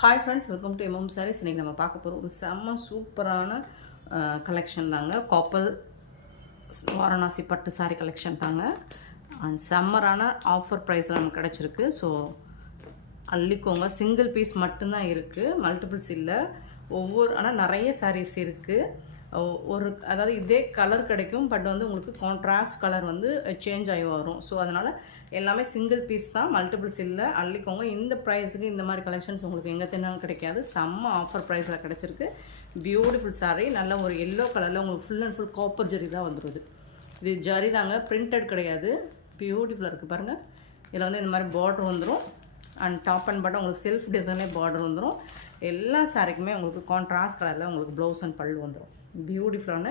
Hi friends welcome to MM saris இன்றைக்கி நம்ம பார்க்க போகிறோம் ஒரு செம்ம சூப்பரான கலெக்ஷன் தாங்க. காப்பர் வாரணாசி பட்டு சாரீ கலெக்ஷன் தாங்க. அண்ட் செம்மரான ஆஃபர் ப்ரைஸில் நமக்கு கிடச்சிருக்கு. ஸோ அள்ளிக்கோங்க. சிங்கிள் பீஸ் மட்டும்தான் இருக்குது மல்டிபிள்ஸ் இல்லை. ஒவ்வொரு ஆனால் நிறைய சாரீஸ் இருக்குது ஒரு அதாவது இதே கலர் கிடைக்கும் பட் வந்து உங்களுக்கு கான்ட்ராஸ்ட் கலர் வந்து சேஞ்ச் ஆகி வரும். ஸோ அதனால் எல்லாமே சிங்கிள் பீஸ் தான் மல்டிபிள்ஸ் இல்லை. அள்ளிக்கோங்க. இந்த ப்ரைஸுக்கு இந்த மாதிரி கலெக்ஷன்ஸ் உங்களுக்கு எங்கே தின்னாலும் கிடைக்காது. செம்ம ஆஃபர் ப்ரைஸில் கிடச்சிருக்கு. பியூட்டிஃபுல் சாரீ நல்ல ஒரு எல்லோ கலரில் உங்களுக்கு full and full copper zari தான் வந்துடுது இது ஜரி தாங்க பிரிண்டட் கிடையாது. பியூட்டிஃபுல்லாக இருக்குது பாருங்கள் இதில் வந்து இந்த மாதிரி பார்டர் வந்துடும் அண்ட் டாப் அண்ட் பாட்டம் உங்களுக்கு செல்ஃப் டிசைனே பார்டர் வந்துடும் எல்லா சாரிக்குமே உங்களுக்கு கான்ட்ராஸ்ட் கலரில் உங்களுக்கு ப்ளவுஸ் அண்ட் பல் வந்துடும் பியூட்டிஃபுல்லான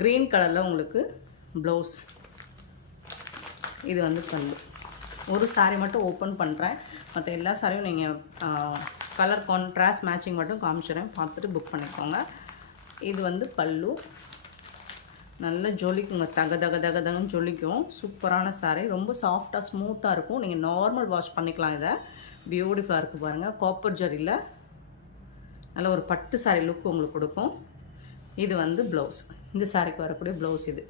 க்ரீன் கலரில் உங்களுக்கு ப்ளவுஸ் இது வந்து பல்லு ஒரு சாரி மட்டும் ஓப்பன் பண்ணுறேன் மற்ற எல்லா சாரியும் நீங்கள் கலர் கான்ட்ராஸ்ட் மேட்சிங் மட்டும் காமிச்சிடுறேன் பார்த்துட்டு புக் பண்ணிக்கோங்க. இது வந்து பல்லு. நல்லா ஜொலிக்குங்க. தக தக தக தகன்னு ஜொலிக்கும். சூப்பரான saree. ரொம்ப சாஃப்டாக ஸ்மூத்தாக இருக்கும். நீங்கள் நார்மல் வாஷ் பண்ணிக்கலாம் இதை. பியூட்டிஃபுல்லாக இருக்குது பாருங்கள் காப்பர் ஜரியில் நல்ல ஒரு பட்டு saree லுக் உங்களுக்கு கொடுக்கும். இது வந்து ப்ளவுஸ் இந்த சாரிக்கு வரக்கூடிய ப்ளவுஸ் இது.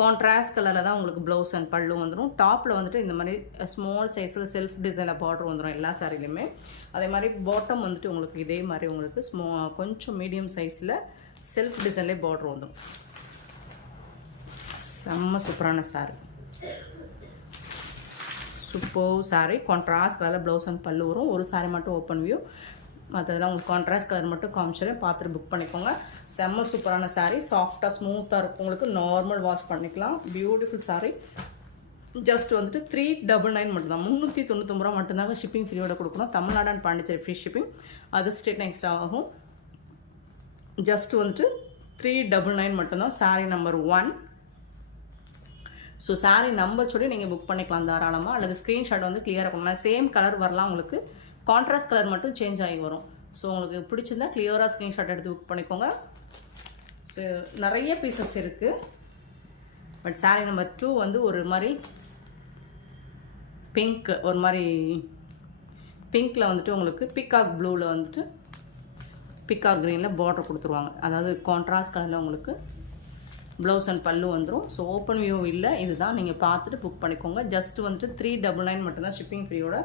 கான்ட்ராஸ்ட் கலரில் தான் உங்களுக்கு ப்ளவுஸ் அண்ட் பல்லு வந்துடும் டாப்பில் வந்துட்டு இந்த மாதிரி ஸ்மால் சைஸில் செல்ஃப் டிசைனில் பார்டர் வந்துடும் எல்லா சாரிலையுமே அதே மாதிரி பாட்டம் வந்துட்டு உங்களுக்கு இதே மாதிரி உங்களுக்கு ஸ்மோ கொஞ்சம் மீடியம் சைஸில் செல்ஃப் டிசைன்லேயே பார்டர் வந்துடும் செம்ம சூப்பரான சாரி சூப்பர் சாரி கான்ட்ராஸ்ட் கலரில் ப்ளவுஸ் அண்ட் பல்லு வரும். ஒரு சாரி மட்டும் ஓப்பன் வியூ மற்றதெல்லாம் உங்களுக்கு கான்ட்ராஸ்ட் கலர் மட்டும் காமிச்சிடுறேன் பார்த்துட்டு புக் பண்ணிக்கோங்க. செம்ம சூப்பரான சாரீ சாஃப்டாக ஸ்மூத்தாக இருக்கும். உங்களுக்கு நார்மல் வாஷ் பண்ணிக்கலாம். பியூட்டிஃபுல் சாரீ ஜஸ்ட் வந்துட்டு த்ரீ டபுள் நைன் மட்டும்தான். முந்நூற்றி தொண்ணூத்தொம்பது ரூபா மட்டும்தாங்க ஷிப்பிங் ஃப்ரீயோட கொடுக்கணும். Tamil Nadu and Pondicherry free shipping அது ஸ்டேட் எக்ஸ்ட்ரா ஆகும். ஜஸ்ட் வந்துட்டு த்ரீ டபுள் நைன் மட்டும்தான். Sari number one so sari number சொல்லி நீங்கள் புக் பண்ணிக்கலாம் தாராளமாக அல்லது ஸ்க்ரீன்ஷாட் வந்து கிளியராக பண்ணலாம் சேம் கலர் வரலாம் உங்களுக்கு. கான்ட்ராஸ்ட் கலர் மட்டும் சேஞ்ச் ஆகி வரும். ஸோ உங்களுக்கு பிடிச்சிருந்தா கிளியராக ஸ்க்ரீன்ஷாட் எடுத்து புக் பண்ணிக்கோங்க. ஸோ நிறைய பீசஸ் இருக்குது பட் சாரி நம்பர் டூ வந்து ஒரு மாதிரி பிங்க் ஒரு மாதிரி பிங்க்கில் வந்துட்டு உங்களுக்கு பிக்காக் ப்ளூவில் வந்துட்டு பிக்காக் க்ரீனில் பார்டர் கொடுத்துருவாங்க. அதாவது கான்ட்ராஸ்ட் கலரில் உங்களுக்கு ப்ளவுஸ் அண்ட் பல்லு வந்துடும் ஸோ ஓப்பன் வியூ இல்லை. இதுதான் நீங்கள் பார்த்துட்டு புக் பண்ணிக்கோங்க. ஜஸ்ட் வந்துட்டு த்ரீ டபுள் நைன் மட்டும்தான் ஷிப்பிங் ஃப்ரீயோட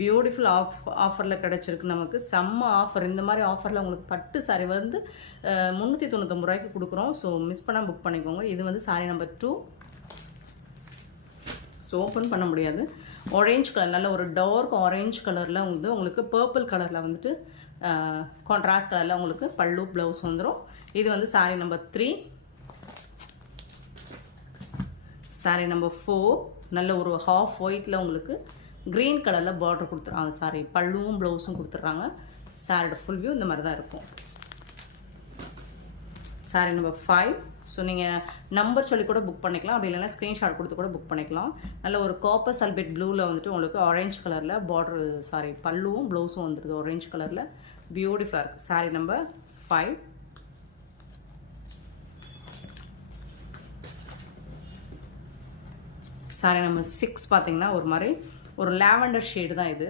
பியூட்டிஃபுல் ஆஃப் ஆஃபரில் கிடச்சிருக்கு நமக்கு. செம்ம ஆஃபர் இந்த மாதிரி ஆஃபரில் உங்களுக்கு பட்டு சாரி வந்து முந்நூற்றி தொண்ணூத்தொம்பது ரூபாய்க்கு கொடுக்குறோம். ஸோ மிஸ் பண்ணால் புக் பண்ணிக்கோங்க. இது வந்து sari number two so open பண்ண முடியாது. ஆரேஞ்ச் கலர் நல்ல ஒரு டார்க் ஆரேஞ்ச் கலரில் வந்து உங்களுக்கு பர்பிள் கலரில் வந்துட்டு கான்ட்ராஸ்ட் கலரில் உங்களுக்கு பல்லு ப்ளவுஸ் வந்துடும் இது வந்து sari number three sari number four நல்ல ஒரு ஹாஃப் ஒயிட்டில் உங்களுக்கு க்ரீன் கலரில் பார்டர் கொடுத்துருவாங்க சாரி பல்லுவும் ப்ளவுஸும் கொடுத்துட்றாங்க. சாரியோட ஃபுல் வியூ இந்த மாதிரி தான் இருக்கும். சாரி நம்பர் ஃபைவ் ஸோ நீங்கள் நம்பர் சொல்லி கூட புக் பண்ணிக்கலாம். அப்படி இல்லைன்னா ஸ்க்ரீன்ஷாட் கொடுத்து கூட புக் பண்ணிக்கலாம். நல்ல ஒரு காப்பர் சல்பேட் ப்ளூவில் வந்துட்டு உங்களுக்கு ஆரஞ்சு கலரில் பார்டர் சாரி பல்லுவும் ப்ளவுஸும் வந்துடுது ஆரஞ்சு கலரில் பியூட்டிஃபுல்லாக இருக்குது sari number five sari number six பார்த்தீங்கன்னா ஒரு மாதிரி ஒரு லாவெண்டர் ஷேடு தான் இது.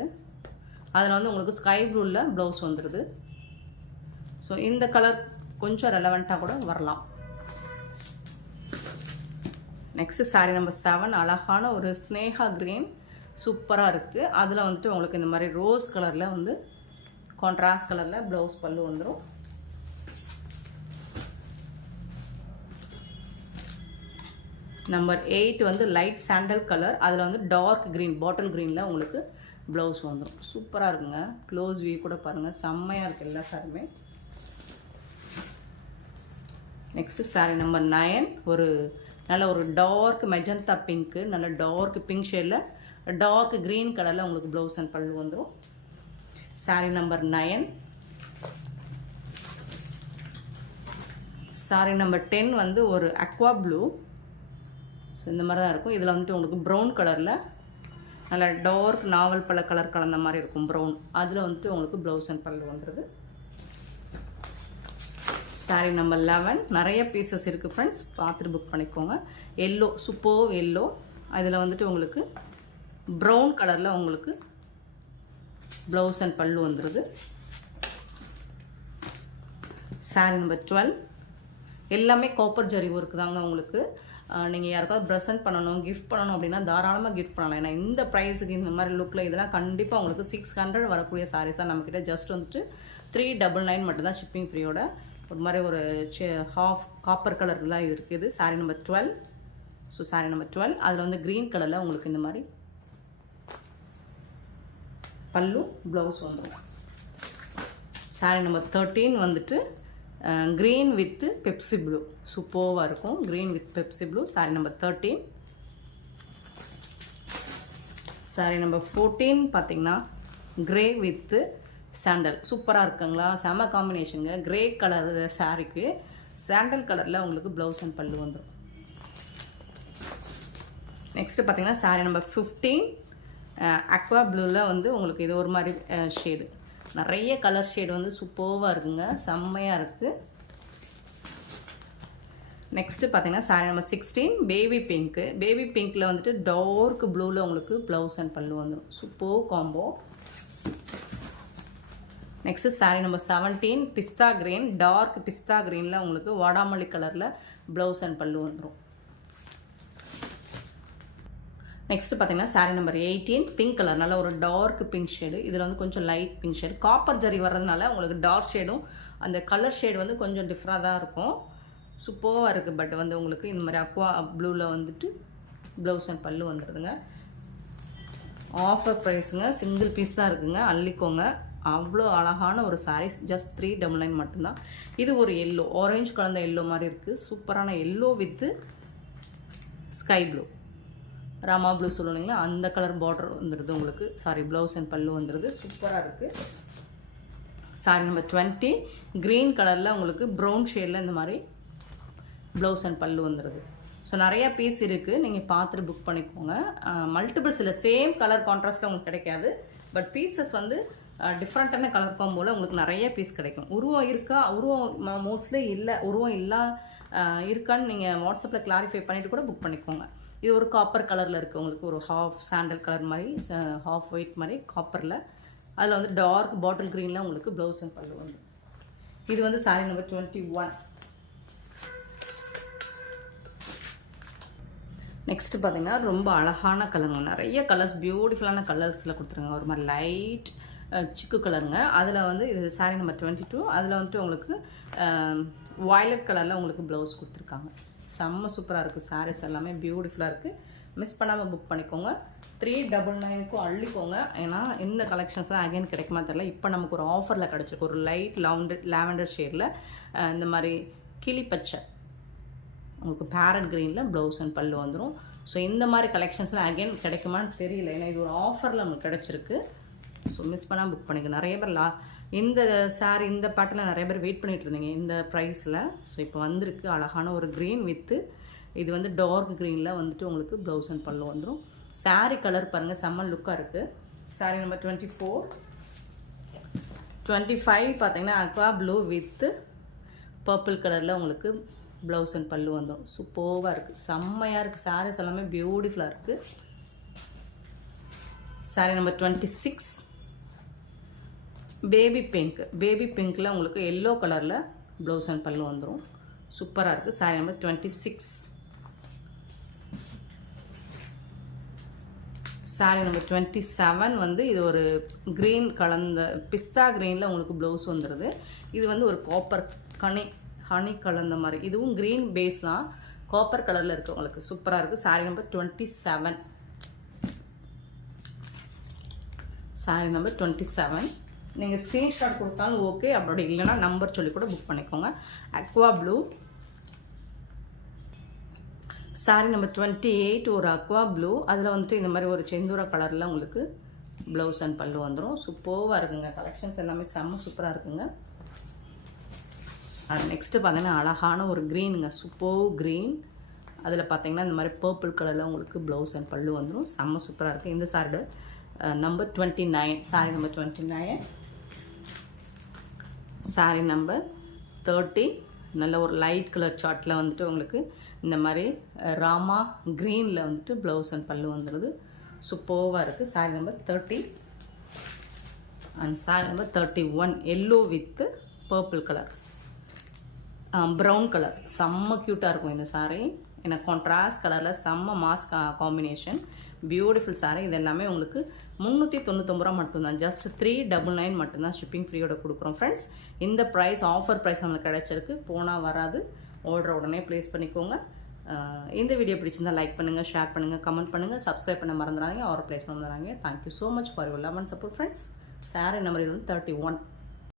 அதில் வந்து உங்களுக்கு ஸ்கை ப்ளூவில் ப்ளவுஸ் வந்துடுது ஸோ இந்த கலர் கொஞ்சம் ரெலவெண்ட்டாக கூட வரலாம். நெக்ஸ்ட்டு சாரி நம்பர் செவன் அழகான ஒரு ஸ்னேகா க்ரீன் சூப்பராக இருக்குது அதில் வந்துட்டு உங்களுக்கு இந்த மாதிரி ரோஸ் கலரில் வந்து கான்ட்ராஸ்ட் கலரில் ப்ளவுஸ் பல்லு வந்துடும் நம்பர் எயிட் வந்து லைட் சாண்டல் கலர் அதில் வந்து டார்க் க்ரீன் பாட்டில் க்ரீனில் உங்களுக்கு ப்ளவுஸ் வந்துடும் சூப்பராக இருக்குங்க. க்ளோஸ் வியூ கூட பாருங்கள் செம்மையாக இருக்குது எல்லா சாருமே நெக்ஸ்ட்டு சாரி நம்பர் நயன் ஒரு நல்ல ஒரு டார்க் மெஜந்தா பிங்க்கு நல்ல டார்க் பிங்க் ஷேடில் டார்க் க்ரீன் கலரில் உங்களுக்கு ப்ளவுஸ் அண்ட் பல்லு வந்துடும் sari number nine sari number ten வந்து ஒரு அக்வா ப்ளூ ஸோ இந்த மாதிரி தான் இருக்கும். இதில் வந்துட்டு உங்களுக்கு ப்ரௌன் கலரில் நல்லா டார்க் நாவல் பழ கலர் கலந்த மாதிரி இருக்கும் ப்ரௌன் அதில் வந்துட்டு உங்களுக்கு ப்ளவுஸ் அண்ட் பல்லு வந்துடுது சாரி நம்பர் லெவன் நிறைய பீசஸ் இருக்குது ஃப்ரெண்ட்ஸ் பார்த்துட்டு புக் பண்ணிக்கோங்க. எல்லோ சூப்போ எல்லோ அதில் வந்துட்டு உங்களுக்கு ப்ரௌன் கலரில் உங்களுக்கு ப்ளவுஸ் அண்ட் பல்லு வந்துடுது சாரி நம்பர் டுவெல் எல்லாமே காப்பர் ஜரி ஒர்க் தாங்க உங்களுக்கு. நீங்கள் யாருக்காவது ப்ரெசென்ட் பண்ணணும் கிஃப்ட் பண்ணணும் அப்படின்னா தாராளமாக கிஃப்ட் பண்ணலாம். ஏன்னா இந்த ப்ரைஸுக்கு இந்த மாதிரி லுக்கில் இதெல்லாம் கண்டிப்பாக உங்களுக்கு சிக்ஸ் ஹண்ட்ரட் வரக்கூடிய சாரீஸ் தான் நம்மக்கிட்ட ஜஸ்ட் வந்துட்டு த்ரீ டபுள் நைன் மட்டும்தான் ஷிப்பிங் ஃப்ரீயோட ஒரு மாதிரி ஒரு ஹாஃப் காப்பர் கலரில் இருக்குது. Sari number twelve so sari number twelve அதில் வந்து க்ரீன் கலரில் உங்களுக்கு இந்த மாதிரி பல்லு ப்ளவுஸ் வந்துடும் சாரி நம்பர் தேர்ட்டீன் வந்துட்டு க்ரீன் வித்து பெப்சி ப்ளூ சூப்பர்வாக இருக்கும். Green with Pepsi blue sari number thirteen sari number fourteen பார்த்தீங்கன்னா க்ரே வித்து சாண்டல் சூப்பராக இருக்குங்களா? செம காம்பினேஷனுங்க க்ரே கலர் சாரிக்கு சாண்டல் கலரில் உங்களுக்கு ப்ளவுஸ் அண்ட் பல்லு வந்துடும் நெக்ஸ்ட்டு பார்த்தீங்கன்னா சாரி நம்பர் ஃபிஃப்டீன் அக்வா ப்ளூவில் வந்து உங்களுக்கு இது ஒரு மாதிரி ஷேடு நிறைய கலர் ஷேடு வந்து சூப்பர்வாக இருக்குங்க. செம்மையாக இருக்குது நெக்ஸ்ட்டு பார்த்தீங்கன்னா sari number sixteen baby pink baby பிங்க்கில் வந்துட்டு டார்க் ப்ளூவில் உங்களுக்கு ப்ளவுஸ் அண்ட் பல்லு வந்துடும் super combo next sari number seventeen pista green dark pista க்ரீனில் உங்களுக்கு வாடாமல்லி கலரில் ப்ளவுஸ் அண்ட் பல்லு வந்துடும் நெக்ஸ்ட்டு பார்த்தீங்கன்னா sari number eighteen pink colour நல்ல ஒரு டார்க் பிங்க் ஷேடு இதில் வந்து கொஞ்சம் light pink shade copper zari வர்றதுனால உங்களுக்கு டார்க் ஷேடும் அந்த கலர் ஷேடு வந்து கொஞ்சம் டிஃப்ரெண்டாக தான் இருக்கும். சூப்பராக இருக்குது பட் வந்து உங்களுக்கு இந்த மாதிரி அக்வா ப்ளூவில் வந்துட்டு ப்ளவுஸ் அண்ட் பல்லு வந்துடுதுங்க ஆஃபர் ப்ரைஸுங்க சிங்கிள் பீஸ் தான் இருக்குதுங்க அள்ளிக்கோங்க. அவ்வளோ அழகான ஒரு saris just three double nine மட்டும்தான். இது ஒரு எல்லோ ஆரஞ்சு கலந்த எல்லோ மாதிரி இருக்குது சூப்பரான எல்லோ வித்து ஸ்கை ப்ளூ ராமா ப்ளூ சொல்லுவீங்களா? அந்த கலர் பார்டர் வந்துடுது உங்களுக்கு. சாரி ப்ளவுஸ் அண்ட் பல்லு வந்துடுது சூப்பராக இருக்குது சாரி நம்பர் டுவெண்ட்டி க்ரீன் கலரில் உங்களுக்கு ப்ரௌன் ஷேடில் இந்த மாதிரி ப்ளவுஸ் அண்ட் பல்லு வந்துடுது ஸோ நிறையா பீஸ் இருக்குது நீங்கள் பார்த்துட்டு புக் பண்ணிக்கோங்க. மல்டிபிள்ஸ் இல்லை சேம் கலர் கான்ட்ராஸ்ட்டில் உங்களுக்கு கிடைக்காது. பட் பீசஸ் வந்து டிஃப்ரெண்ட்டான கலர் காம்போவில் உங்களுக்கு நிறைய பீஸ் கிடைக்கும். உருவம் இருக்கா? உருவம் மோஸ்ட்லி இல்லை. உருவம் இல்லை இருக்கான்னு நீங்கள் வாட்ஸ்அப்பில் கிளாரிஃபை பண்ணிவிட்டு கூட புக் பண்ணிக்கோங்க. இது ஒரு காப்பர் கலரில் இருக்குது உங்களுக்கு ஒரு ஹாஃப் சாண்டல் கலர் மாதிரி ஹாஃப் ஒயிட் மாதிரி காப்பரில் அதில் வந்து டார்க் பாட்டில் க்ரீனில் உங்களுக்கு ப்ளவுஸ் அண்ட் பல்லு வந்து இது வந்து sari number twenty one next பார்த்தீங்கன்னா ரொம்ப அழகான கலருங்க நிறைய கலர்ஸ் பியூட்டிஃபுல்லான கலர்ஸில் கொடுத்துருங்க ஒரு மாதிரி லைட் சிக்கு கலருங்க. அதில் வந்து இது சாரீ நம்பர் டுவெண்ட்டி டூ அதில் வந்துட்டு உங்களுக்கு வாய்லட் கலரில் உங்களுக்கு ப்ளவுஸ் கொடுத்துருக்காங்க. செம்ம சூப்பராக இருக்குது சாரீஸ் எல்லாமே. பியூட்டிஃபுல்லாக இருக்குது மிஸ் பண்ணாமல் புக் பண்ணிக்கோங்க. த்ரீ டபுள் நைனுக்கும் அள்ளிக்கோங்க. ஏன்னா இந்த கலெக்ஷன்ஸ்லாம் அகைன் கிடைக்குமா தெரில இப்போ நமக்கு ஒரு ஆஃபரில் கிடச்சிருக்கு. ஒரு லைட் லவுண்டர் லாவெண்டர் ஷேடில் இந்த மாதிரி கிளி பச்சை. உங்களுக்கு பேரட் க்ரீனில் ப்ளவுஸ் அண்ட் பல்லு வந்துடும் ஸோ இந்த மாதிரி கலெக்ஷன்ஸ்லாம் அகைன் கிடைக்குமான்னு தெரியல. ஏன்னா இது ஒரு ஆஃபரில் நமக்கு கிடச்சிருக்கு. ஸோ மிஸ் பண்ணால் புக் பண்ணிக்க. நிறைய பேர் லா இந்த சாரீ இந்த பாட்டில் நிறைய பேர் வெயிட் பண்ணிகிட்டு இருந்தீங்க இந்த ப்ரைஸில் ஸோ இப்போ வந்திருக்கு. அழகான ஒரு க்ரீன் வித்து இது வந்து டார்க் க்ரீனில் வந்துட்டு உங்களுக்கு ப்ளவுஸ் அண்ட் பல்லு வந்துடும் சாரீ கலர் பாருங்கள் செம்ம லுக்காக இருக்குது sari number twenty four twenty five பார்த்தீங்கன்னா அக்வா ப்ளூ வித்து பர்பிள் கலரில் உங்களுக்கு ப்ளவுஸ் அண்ட் பல்லு வந்துடும் சூப்பர்வாக இருக்குது செம்மையாக இருக்குது சாரீஸ் எல்லாமே பியூட்டிஃபுல்லாக இருக்குது sari number twenty six baby pink baby பிங்க்கில் உங்களுக்கு எல்லோ கலரில் ப்ளவுஸ் அண்ட் பல்லு வந்துடும் சூப்பராக இருக்குது sari number twenty six sari number twenty seven வந்து இது ஒரு க்ரீன் கலந்த பிஸ்தா க்ரீனில் உங்களுக்கு ப்ளவுஸ் வந்துடுது இது வந்து ஒரு காப்பர் கனி ஹனி கலந்த மாதிரி. இதுவும் க்ரீன் பேஸ் தான். காப்பர் கலரில் இருக்குது உங்களுக்கு. சூப்பராக இருக்குது sari number twenty seven sari number twenty seven நீங்கள் ஸ்க்ரீன்ஷாட் கொடுத்தாலும் ஓகே அப்படி இல்லைன்னா நம்பர் சொல்லி கூட புக் பண்ணிக்கோங்க. Aqua blue sari number twenty eight ஒரு அக்வா ப்ளூ அதில் வந்துட்டு இந்த மாதிரி ஒரு செந்தூர கலரில் உங்களுக்கு ப்ளவுஸ் அண்ட் பல்லு வந்துடும் சூப்பர்வாக இருக்குங்க. கலெக்ஷன்ஸ் எல்லாமே செம்ம சூப்பராக இருக்குங்க. அது நெக்ஸ்ட்டு பார்த்தீங்கன்னா அழகான ஒரு க்ரீனுங்க சூப்பர் க்ரீன் அதில் பார்த்தீங்கன்னா இந்த மாதிரி பர்பிள் கலரில் உங்களுக்கு ப்ளவுஸ் அண்ட் பல்லு வந்துடும் செம்ம சூப்பராக இருக்குது இந்த சாரியோட number twenty nine sari number twenty nine sari number thirty நல்ல ஒரு லைட் கலர் சார்ட்டில் வந்துட்டு உங்களுக்கு இந்த மாதிரி ராமா க்ரீனில் வந்துட்டு ப்ளவுஸ் அண்ட் பல்லு வந்துடுது சூப்பர்வாக இருக்குது sari number thirty and sari number thirty one yellow with purple colour brown colour செம்ம க்யூட்டாக இருக்கும் இந்த saree. எனக்கு கான்ட்ராஸ்ட் கலரில் செம்ம மாஸ் காம்பினேஷன் பியூட்டிஃபுல் சாரீ இது எல்லாமே உங்களுக்கு முந்நூற்றி தொண்ணூத்தொம்பது ரூபா மட்டும்தான். ஜஸ்ட் த்ரீ டபுள் நைன் மட்டும்தான் ஷிப்பிங் ஃப்ரீயோட கொடுக்குறோம் ஃப்ரெண்ட்ஸ் இந்த ப்ரைஸ் ஆஃபர் ப்ரைஸ் நம்மளுக்கு கிடைச்சிருக்கு. போனால் வராது. ஆர்டர் உடனே ப்ளேஸ் பண்ணிக்கோங்க. Uh, இந்த வீடியோ பிடிச்சிருந்தா லைக் பண்ணுங்கள் ஷேர் பண்ணுங்கள் கமெண்ட் பண்ணுங்கள் சப்ஸ்கிரைப் பண்ண மறந்துடாதீங்க. ஆர்டர் ப்ளேஸ் பண்ண மறந்துடாதீங்க thank you so much for you love and support friends sari number இது வந்து தேர்ட்டி ஒன்